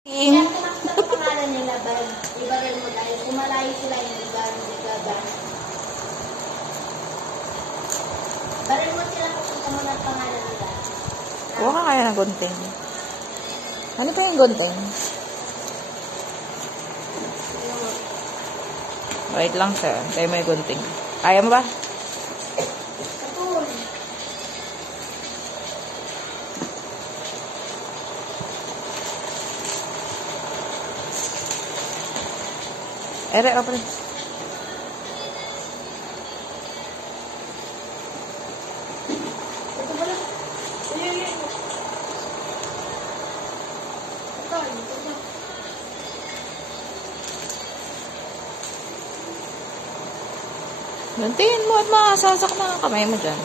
Kaya mo pangalan nila, baril, ibaril mo dahil kumalayo sila yung iba, hindi gaga. Baril mo sila kung mo ng pangalan nila. Huwag ka kaya ng gunting. Ano pa yung gunting? Wait lang, sir. Tayo mo yung gunting. Kaya mo ba? Kapun. Ere, open. Ito ba lang? Uy, uy, uy. Ito, ito na. Guntingin mo at makasasak na ang kamay mo dyan.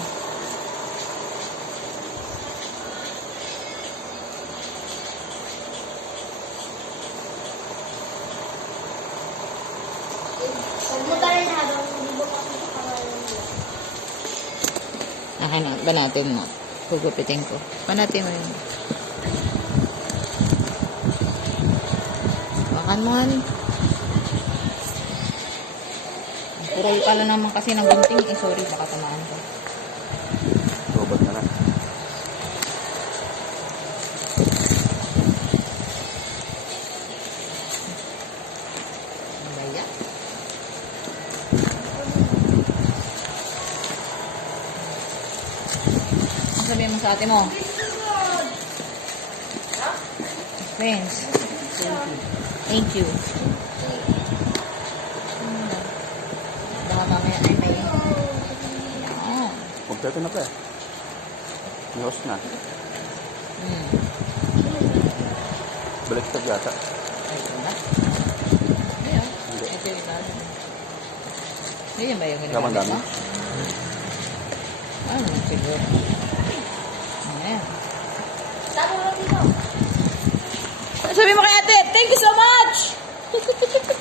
Huwag mo tayo na habang hindi mo kasi sa pangalan nila. Na, banatin mo. Gugupitin ko. Banatin mo yun. Bakan mo nga ni. Puray pala naman kasi ng gunting. Eh, sorry, baka tamaan ko. Robot na lang. Ano sabihin mo sa ate mo? Friends. Thank you. Baka mamaya ay may... Yan. Kompleto na pa eh. Host na. Hmm. Baliktad yata. Ay, ito ba? Ayan. Hindi. Ito yung ilalim. Ganyan ba yung ginagamit mo? Ano, siguro. Ayan. Sabi mo kay ate, thank you so much!